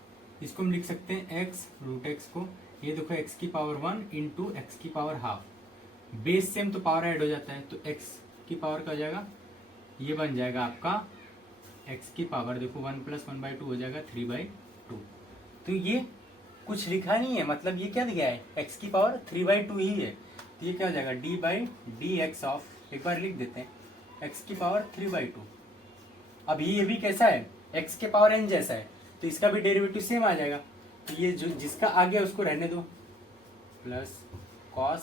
इसको हम लिख सकते हैं x रूट x को, ये देखो x की पावर 1 इंटू एक्स की पावर हाफ, बेस सेम तो पावर ऐड हो जाता है, तो x की पावर का हो जाएगा, ये बन जाएगा आपका x की पावर, देखो 1 प्लस 1/2 हो जाएगा 3/2। तो ये कुछ लिखा नहीं है, मतलब ये क्या दिया है, x की पावर 3/2 ही है, तो ये क्या हो जाएगा d/dx ऑफ, एक बार लिख देते हैं, x की पावर 3/2। अब ये भी कैसा है, x के पावर n जैसा है, तो इसका भी डेरिवेटिव सेम आ जाएगा, तो ये जो जिसका आ गया उसको रहने दो, प्लस cos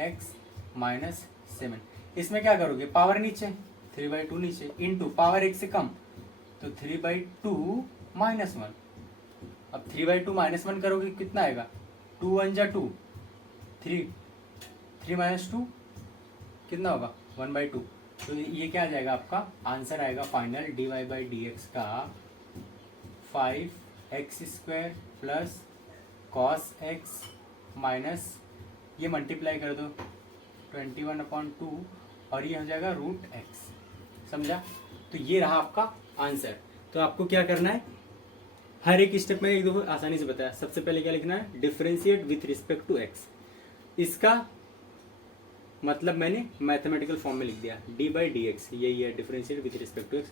x माइनस 7। इसमें क्या करोगे, पावर नीचे 3/2 नीचे, इंटू पावर एक से कम, तो 3/2 माइनस 1। अब 3/2 माइनस 1 करोगे कितना आएगा, 2 1 जा 2, 3 माइनस 2 कितना होगा 1/2। तो ये क्या आ जाएगा, आपका आंसर आएगा फाइनल dy/dx का 5x² plus cos x minus, ये मल्टीप्लाई कर दो 21/2 और ये हो जाएगा √x, समझा। तो ये रहा आपका आंसर। तो आपको क्या करना है, हर एक स्टेप में एक दो आसानी से बताया। सबसे पहले क्या लिखना है, differentiate with respect to x। इसका मतलब मैंने मैथमेटिकल फॉर्म में लिख दिया, d/dx, यही है differentiate with respect to x।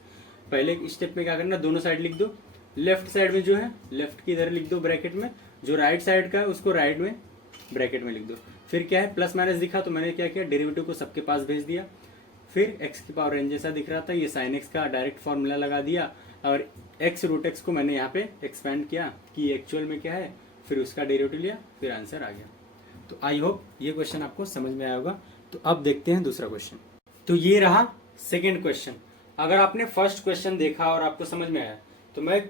पहले स्टेप में क्या करना, दोनों साइड लिख दो, लेफ्ट साइड में जो है लेफ्ट की इधर लिख दो ब्रैकेट में, जो राइट साइड का है उसको राइट में ब्रैकेट में लिख दो। फिर क्या है, प्लस माइनस दिखा तो मैंने क्या किया, डेरिवेटिव को सबके पास भेज दिया। फिर x की पावर n जैसा दिख रहा था, ये sin x का डायरेक्ट फॉर्मूला लगा दिया, और x √x को मैंने यहाँ पे एक्सपेंड किया कि एक्चुअल में क्या है, फिर उसका डेरिवेटिव लिया, फिर आंसर आ गया। तो आई होप ये क्वेश्चन आपको समझ में आया होगा। तो अब देखते हैं दूसरा क्वेश्चन। तो ये रहा सेकेंड क्वेश्चन। अगर आपने फर्स्ट क्वेश्चन देखा और आपको समझ में आया, तो मैं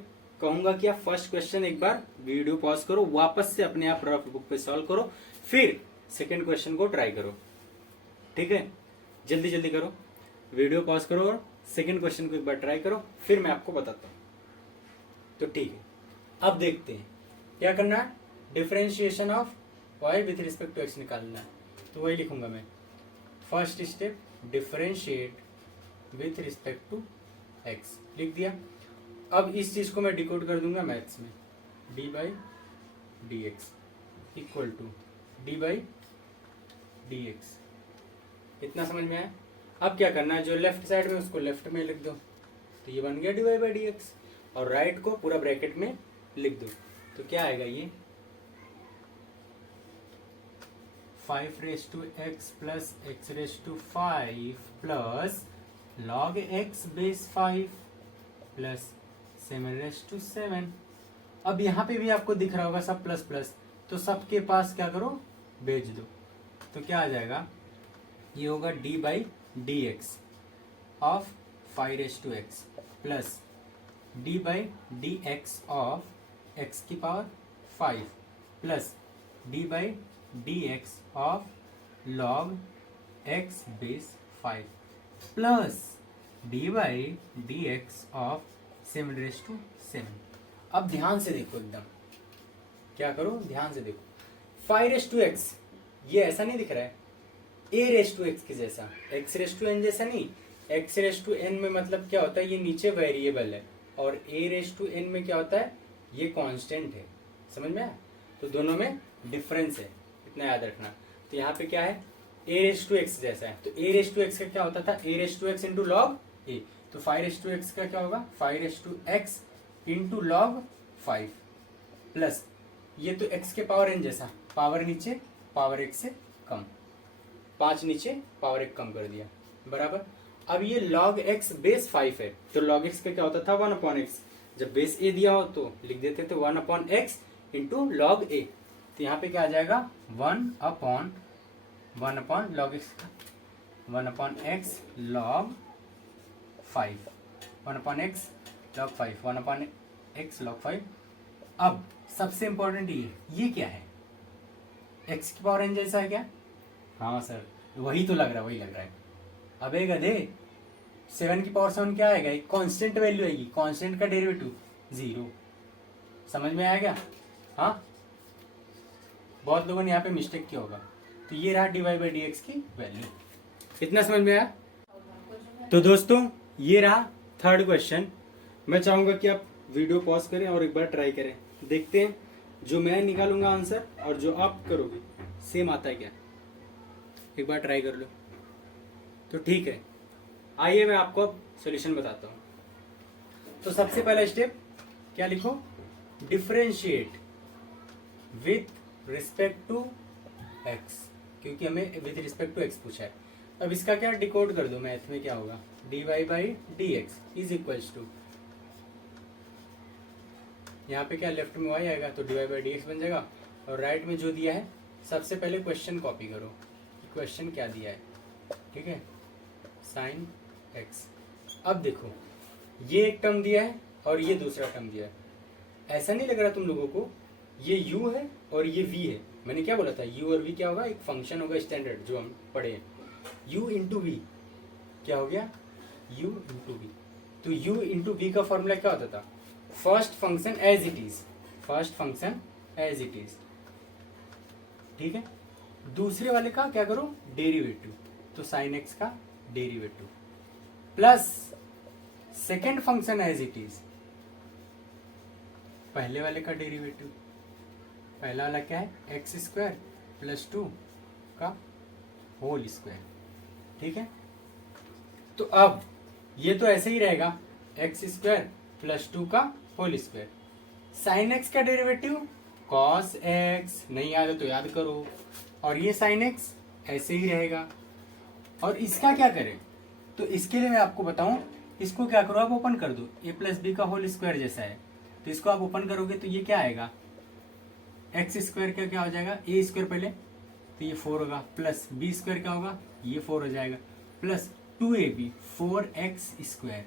कहूंगा कि आप फर्स्ट क्वेश्चन एक बार वीडियो पॉज करो, वापस से अपने आप रफ बुक पे सॉल्व करो, फिर सेकेंड क्वेश्चन को ट्राई करो, ठीक है। जल्दी जल्दी करो, वीडियो पॉज करो और सेकेंड क्वेश्चन को एक बार ट्राई करो, फिर मैं आपको बताता हूँ। तो ठीक है, अब देखते हैं क्या करना है, differentiation of y with respect to x निकालना है। तो वही लिखूंगा मैं, first step differentiate with respect to x लिख दिया। अब इस चीज को मैं डिकोड कर दूंगा मैथ्स में, d/dx इक्वल टू d/dx। इतना समझ में आया। अब क्या करना है, जो लेफ्ट साइड में उसको लेफ्ट में लिख दो, तो ये बन गया dy/dx, और राइट को पूरा ब्रैकेट में लिख दो, तो क्या आएगा ये 5x plus x5 plus log x base 5 plus 7/7। अब यहाँ पे भी आपको दिख रहा होगा सब प्लस प्लस, तो सबके पास क्या करो, भेज दो, तो क्या आ जाएगा, ये होगा d/dx of 5x plus d/dx of x की power 5 plus d/dx of log x base 5 plus d/dx of 7/7। अब ध्यान से देखो, एकदम क्या करो, ध्यान से देखो, 5x ये ऐसा नहीं दिख रहा है a⁻x के जैसा, x⁻n जैसा नहीं। x⁻n में मतलब क्या होता है, ये नीचे वेरिएबल है, और a⁻n में क्या होता है, ये कांस्टेंट है, समझ में आया। तो दोनों में डिफरेंस है, इतना याद रखना। तो यहाँ पे क्या है, a⁻x जैसा है, तो a⁻x का क्या होता था, a⁻x इंटू लॉग a, तो 5x का क्या होगा, 5x इंटू लॉग 5 प्लस, ये तो x के पावर n जैसा, पावर नीचे पावर 1 से कम, 5 नीचे पावर 1 कम कर दिया, बराबर। अब ये log x बेस 5 है, तो log x का क्या होता था 1/x, जब बेस a दिया हो तो लिख देते थे 1/x इंटू log a, तो यहाँ पे क्या आ जाएगा 1/log x 1/x log 5, 1/x log 5, 1/x log 5। अब सबसे इंपॉर्टेंट ये क्या है, x की पावर n जैसा है क्या, हाँ सर वही तो लग रहा है, वही लग रहा है। अबे गधे 7 की पावर 7 क्या आएगा, एक कांस्टेंट वैल्यू आएगी, कांस्टेंट का डेरिवेटिव 0, समझ में आया क्या। हाँ, बहुत लोगों ने यहाँ पे मिस्टेक किया होगा। तो ये रहा dy/dx की वैल्यू, इतना समझ में आया। तो दोस्तों ये रहा थर्ड क्वेश्चन। मैं चाहूंगा कि आप वीडियो पॉज करें और एक बार ट्राई करें, देखते हैं जो मैं निकालूंगा आंसर और जो आप करोगे सेम आता है क्या, एक बार ट्राई कर लो। तो ठीक है, आइए मैं आपको अब सॉल्यूशन बताता हूँ। तो सबसे पहला स्टेप क्या लिखो, differentiate with respect to x, क्योंकि हमें विथ रिस्पेक्ट टू एक्स पूछा है। अब इसका क्या डिकोड कर दो मैथ में, क्या होगा, dy by d x is equals to, यहाँ पे क्या लेफ्ट में y आएगा तो dy बाई डी एक्स बन जाएगा, और राइट में जो दिया है सबसे पहले क्वेश्चन कॉपी करो, क्वेश्चन क्या दिया है, ठीक है, साइन एक्स। अब देखो ये एक टर्म दिया है और ये दूसरा टर्म दिया है, ऐसा नहीं लग रहा तुम लोगों को ये u है और ये v है? मैंने क्या बोला था, u और v क्या होगा, एक फंक्शन होगा स्टैंडर्ड जो हम पढ़े हैं, u इंटू वी क्या हो गया, u इंटू वी। तो u इंटू वी का फॉर्मूला क्या होता था, first function as it is, first function as it is, ठीक है। दूसरे वाले का क्या करो, डेरिवेटिव, तो साइन एक्स का derivative plus second function as it is, पहले वाले का डेरिवेटिव, पहला वाला क्या है, एक्स स्क्वायर प्लस 2 का होल स्क्वायर, ठीक है। तो अब ये तो ऐसे ही रहेगा, एक्स स्क्वायर प्लस 2 का होल स्क्वायर, साइन एक्स का डेरिवेटिव कॉस एक्स, नहीं याद है तो याद करो, और ये साइन एक्स ऐसे ही रहेगा। और इसका क्या करें, तो इसके लिए मैं आपको बताऊं, इसको क्या करो आप ओपन कर दो, ए प्लस बी का होल स्क्वायर जैसा है, तो इसको आप ओपन करोगे तो ये क्या आएगा, एक्स स्क्वायर का क्या हो जाएगा, ए स्क्वायर पहले तो ये 4 होगा, प्लस बी स्क्वायर क्या होगा, ये 4 हो जाएगा, प्लस 2ab 4x स्क्वायर,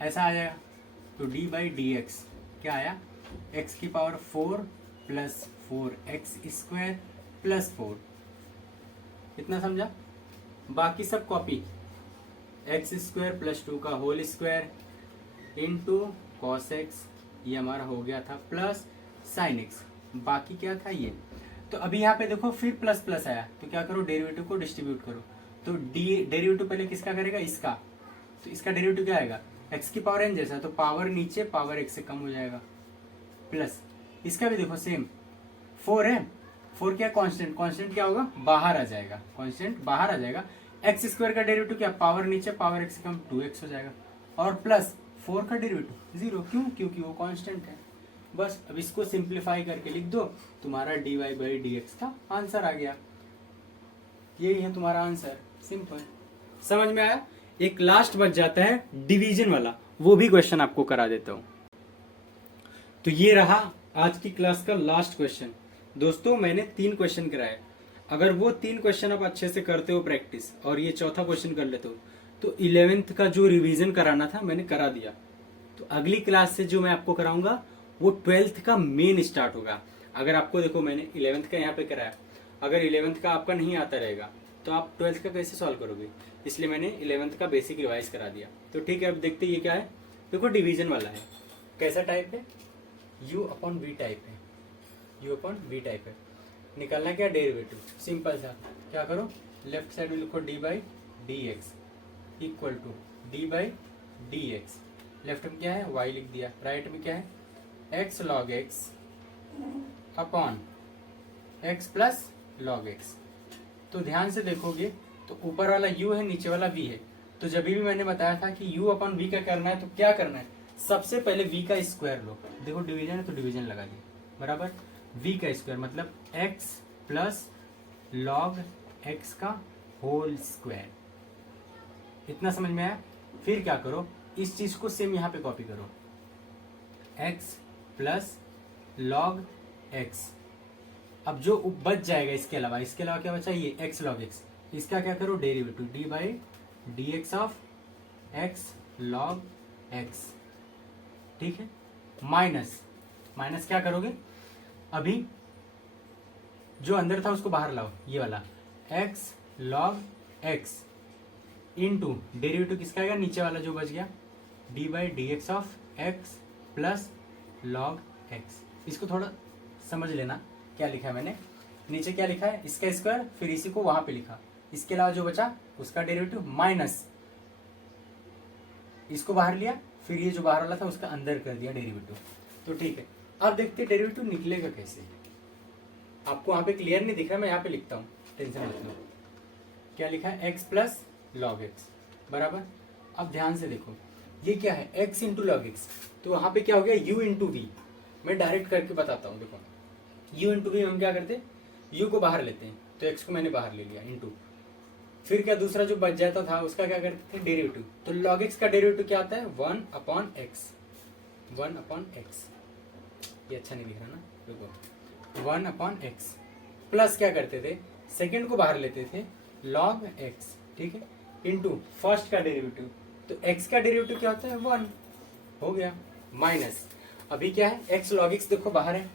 ऐसा आ जाएगा। तो डी बाई डी एक्स क्या आया, x की power 4 plus 4x square plus 4, इतना समझा। बाकी सब कॉपी, एक्स स्क्वायर प्लस 2 का whole square into cos x, ये हमारा हो गया था, प्लस साइन एक्स, बाकी क्या था ये। तो अभी यहाँ पे देखो फिर प्लस प्लस आया, तो क्या करो, डेरिवेटिव को डिस्ट्रीब्यूट करो, तो डेरिवेटिव पहले किसका करेगा, इसका, तो इसका डेरिवेटिव क्या आएगा, एक्स की पावर एन जैसा, तो पावर नीचे पावर एक्स से कम हो जाएगा, प्लस इसका भी देखो सेम, 4 है, 4 क्या कांस्टेंट, कांस्टेंट क्या होगा, बाहर आ जाएगा, कांस्टेंट बाहर आ जाएगा, एक्स स्क्वायर का डेरिवेटिव क्या, पावर नीचे पावर एक्स से कम 2x हो जाएगा, और प्लस 4 का डेरिवेटिव 0, क्यों, क्योंकि वो कांस्टेंट है। बस अब इसको सिंप्लीफाई करके लिख दो, तुम्हारा dy बाई डी एक्स का आंसर आ गया, यही है तुम्हारा आंसर, सिंपल। समझ में आया। एक लास्ट बच जाता है डिवीजन वाला, वो भी क्वेश्चन आपको करा देता हूं। तो ये रहा आज की क्लास का लास्ट क्वेश्चन। दोस्तों मैंने 3 क्वेश्चन कराए, अगर वो 3 क्वेश्चन आप अच्छे से करते हो प्रैक्टिस, और ये चौथा क्वेश्चन कर लेते हो, तो 11th का जो रिवीजन कराना था मैंने करा दिया। तो अगली क्लास से जो मैं आपको कराऊंगा वो 12th का मेन स्टार्ट होगा। अगर आपको देखो मैंने 11th का यहाँ पे कराया, अगर 11th का आपका नहीं आता रहेगा तो आप 12th का कैसे सॉल्व करोगे, इसलिए मैंने 11th का बेसिक रिवाइज करा दिया। तो ठीक है, अब देखते ये क्या है, देखो डिवीजन वाला है, कैसा टाइप है, u अपॉन वी टाइप है, u अपॉन वी टाइप है। निकालना क्या, डेरिवेटिव, सिंपल सा, क्या करो, लेफ्ट साइड में लिखो d by d x equal to d by d x, left में क्या है y लिख दिया, राइट में क्या है x log x upon x plus log x। तो ध्यान से देखोगे तो ऊपर वाला u है, नीचे वाला v है, तो जब भी मैंने बताया था कि u अपॉन v का करना है तो क्या करना है, सबसे पहले v का स्क्वायर लो, देखो डिवीजन है तो डिवीजन लगा दिया, बराबर v का स्क्वायर मतलब x प्लस log x का होल स्क्वायर, इतना समझ में आया। फिर क्या करो, इस चीज को सेम यहाँ पे कॉपी करो, x प्लस log x। अब जो बच जाएगा इसके अलावा क्या बचा, ये x log x, इसका क्या करो, derivative D by d x of x log x, ठीक है। माइनस क्या करोगे, अभी जो अंदर था उसको बाहर लाओ, ये वाला x log x into derivative किसका आएगा, नीचे वाला जो बच गया, D by d x of x plus log x। इसको थोड़ा समझ लेना क्या लिखा है मैंने, नीचे क्या लिखा है, इसका स्क्वायर, फिर इसी को वहां पे लिखा, इसके अलावा जो बचा उसका डेरिवेटिव माइनस, इसको बाहर लिया, फिर ये जो बाहर वाला था उसका अंदर कर दिया डेरिवेटिव। तो ठीक है, अब देखते डेरिवेटिव निकलेगा कैसे। आपको वहां पे क्लियर नहीं दिख रहा, मैं यहाँ पे लिखता हूँ, टेंशन मत लो। क्या लिखा है, x प्लस लॉग एक्स बराबर। अब ध्यान से देखो ये क्या है, x इंटू लॉग एक्स, तो वहां पे क्या हो गया, u इंटू वी। मैं डायरेक्ट करके बताता हूँ, देखो u इंटू भी हम क्या करते हैं, u को बाहर लेते हैं, तो x को मैंने बाहर ले लिया इंटू, फिर क्या दूसरा जो बच जाता था उसका क्या करते थे, डेरिवेटिव। तो log x का डेरिवेटिव क्या आता है, 1/x, 1/x। ये अच्छा नहीं दिख रहा ना, देखो 1/x प्लस क्या करते थे, सेकंड को बाहर लेते थे, log x, ठीक है, इंटू फर्स्ट का डेरिवेटिव, तो x का डेरिवेटिव क्या होता है, 1 हो गया, माइनस अभी क्या है, x log x देखो बाहर है,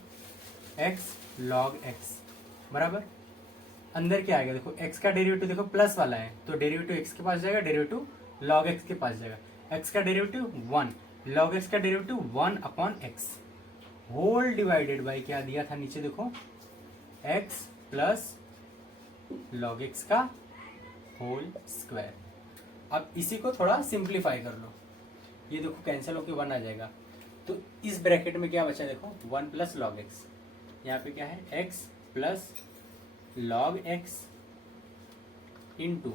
x log x बराबर अंदर क्या आएगा, देखो x का डेरिवेटिव देखो प्लस वाला है, तो डेरिवेटिव x के पास जाएगा, डेरिवेटिव log x के पास जाएगा, x का डेरिवेटिव 1, log x का derivative 1/x whole divided by क्या दिया था नीचे देखो, x प्लस log x का होल स्क्वायर। अब इसी को थोड़ा सिंप्लीफाई कर लो, ये देखो कैंसिल होके 1 आ जाएगा, तो इस ब्रैकेट में क्या बचा देखो, 1 प्लस log x, यहाँ पे क्या है, x plus log x into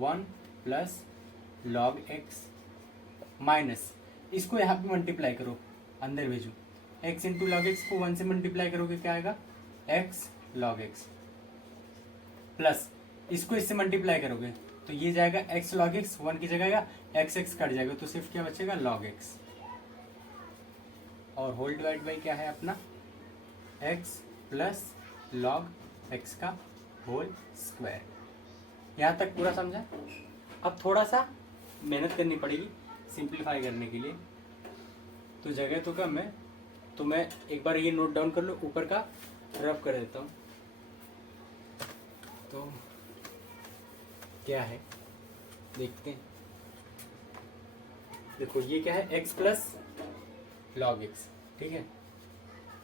1 plus log x minus, इसको यहाँ पे मल्टीप्लाई करो, अंदर भेजो, x इंटू log x को 1 से मल्टीप्लाई करोगे क्या आएगा, x log x प्लस इसको इससे मल्टीप्लाई करोगे तो ये जाएगा x log x, 1 की जगह आएगा x कट जाएगा, तो सिर्फ क्या बचेगा, log x, और होल डिवाइड बाई क्या है अपना, x प्लस log x का होल स्क्वायर। यहाँ तक पूरा समझा। अब थोड़ा सा मेहनत करनी पड़ेगी सिंप्लीफाई करने के लिए, तो जगह तो कम है, तो मैं एक बार ये नोट डाउन कर लो, ऊपर का रब कर देता हूँ। तो क्या है देखते हैं, देखो ये क्या है, x प्लस log x, ठीक है,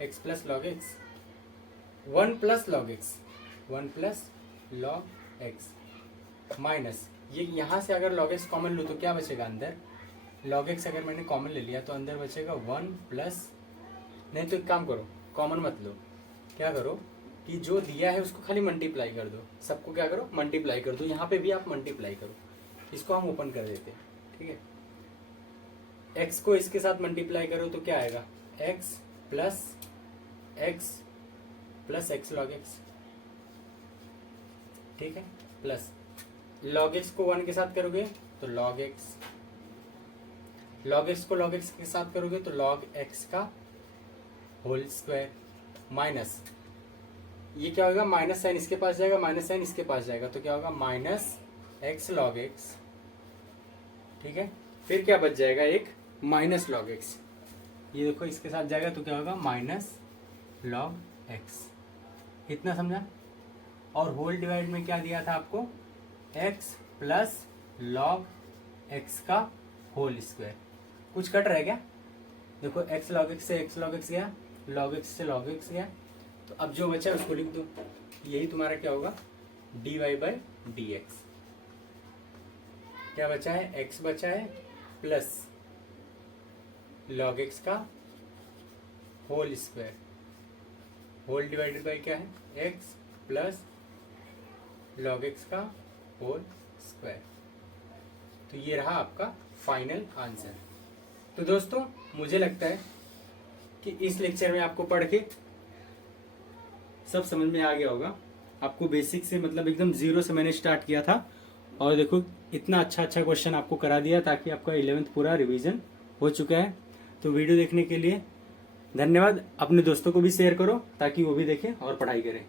x plus log x, 1 plus log x, 1 plus log x minus, ये यहाँ से अगर log x कॉमन लूँ तो क्या बचेगा अंदर, log x अगर मैंने कॉमन ले लिया तो अंदर बचेगा 1 प्लस, नहीं तो एक काम करो, कॉमन मत लो, क्या करो कि जो दिया है उसको खाली मल्टीप्लाई कर दो, सबको क्या करो, मल्टीप्लाई कर दो, यहाँ पे भी आप मल्टीप्लाई करो, इसको हम ओपन कर देते हैं, ठीक है, x को इसके साथ मल्टीप्लाई करो तो क्या आएगा, x plus x log x, ठीक है, प्लस log x को 1 के साथ करोगे तो log x को log x के साथ करोगे तो log x का होल स्क्वायर, माइनस ये क्या होगा, माइनस साइन इसके पास जाएगा, माइनस साइन इसके पास जाएगा, तो क्या होगा, माइनस x log x, ठीक है, फिर क्या बच जाएगा, एक माइनस log x, ये देखो इसके साथ जाएगा तो क्या होगा, माइनस log x, इतना समझा। और होल डिवाइड में क्या दिया था आपको, x प्लस log x का होल स्क्वायर, कुछ कट रहा है क्या, देखो x log x से x log x गया, log x से log x गया, तो अब जो बचा है उसको लिख दो, यही तुम्हारा क्या होगा, dy बाई dx, क्या बचा है, x बचा है प्लस log x का whole square, whole divided by क्या है, x प्लस log x का होल स्क्वायर, तो ये रहा आपका फाइनल आंसर। तो दोस्तों मुझे लगता है कि इस लेक्चर में आपको पढ़ के सब समझ में आ गया होगा, आपको बेसिक से मतलब एकदम जीरो से मैंने स्टार्ट किया था, और देखो इतना अच्छा क्वेश्चन आपको करा दिया ताकि आपका 11th पूरा रिवीजन हो चुका है। तो वीडियो देखने के लिए धन्यवाद, अपने दोस्तों को भी शेयर करो ताकि वो भी देखें और पढ़ाई करें।